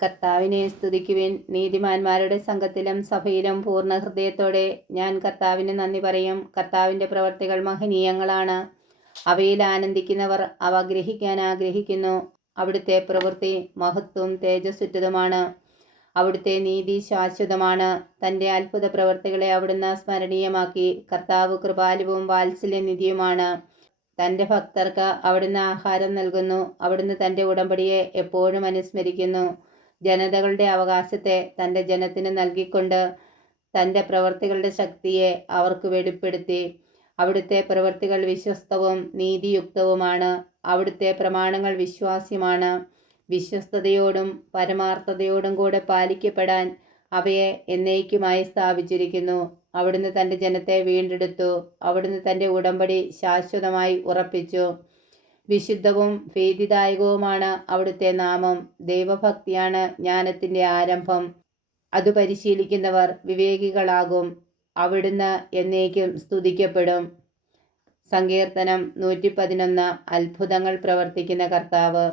കർത്താവിനെ സ്തുതിക്കുവിൻ. നീതിമാന്മാരുടെ സംഘത്തിലും സഭയിലും പൂർണ്ണ ഹൃദയത്തോടെ ഞാൻ കർത്താവിന് നന്ദി പറയും. കർത്താവിൻ്റെ പ്രവർത്തികൾ മഹനീയങ്ങളാണ്. അവയിൽ ആനന്ദിക്കുന്നവർ അവ ഗ്രഹിക്കാൻ ആഗ്രഹിക്കുന്നു. അവിടുത്തെ പ്രവൃത്തി മഹത്വം തേജസ്സുറ്റതുമാണ്. അവിടുത്തെ നീതി ശാശ്വതമാണ്. തൻ്റെ അത്ഭുത പ്രവർത്തികളെ അവിടുന്ന് സ്മരണീയമാക്കി. കർത്താവ് കൃപാലുവും വാത്സല്യനിധിയുമാണ്. തൻ്റെ ഭക്തർക്ക് അവിടുന്ന് ആഹാരം നൽകുന്നു. അവിടുന്ന് തൻ്റെ ഉടമ്പടിയെ എപ്പോഴും അനുസ്മരിക്കുന്നു. ജനതകളുടെ അവകാശത്തെ തൻ്റെ ജനത്തിന് നൽകിക്കൊണ്ട് തൻ്റെ പ്രവർത്തികളുടെ ശക്തിയെ അവർക്ക് വെളിപ്പെടുത്തി. അവിടുത്തെ പ്രവൃത്തികൾ വിശ്വസ്തവും നീതിയുക്തവുമാണ്. അവിടുത്തെ പ്രമാണങ്ങൾ വിശ്വാസ്യമാണ്. വിശ്വസ്തയോടും പരമാർത്ഥതയോടും കൂടെ പാലിക്കപ്പെടാൻ അവയെ എന്നേക്കുമായി സ്ഥാപിച്ചിരിക്കുന്നു. അവിടുന്ന് തൻ്റെ ജനത്തെ വീണ്ടെടുത്തു. അവിടുന്ന് തൻ്റെ ഉടമ്പടി ശാശ്വതമായി ഉറപ്പിച്ചു. വിശുദ്ധവും ഭീതിദായകവുമാണ് അവിടുത്തെ നാമം. ദൈവഭക്തിയാണ് ജ്ഞാനത്തിൻ്റെ ആരംഭം. അത് പരിശീലിക്കുന്നവർ വിവേകികളാകും. അവിടുന്ന് എന്നേക്കും സ്തുതിക്കപ്പെടും. സങ്കീർത്തനം 111. അത്ഭുതങ്ങൾ പ്രവർത്തിക്കുന്ന കർത്താവ്.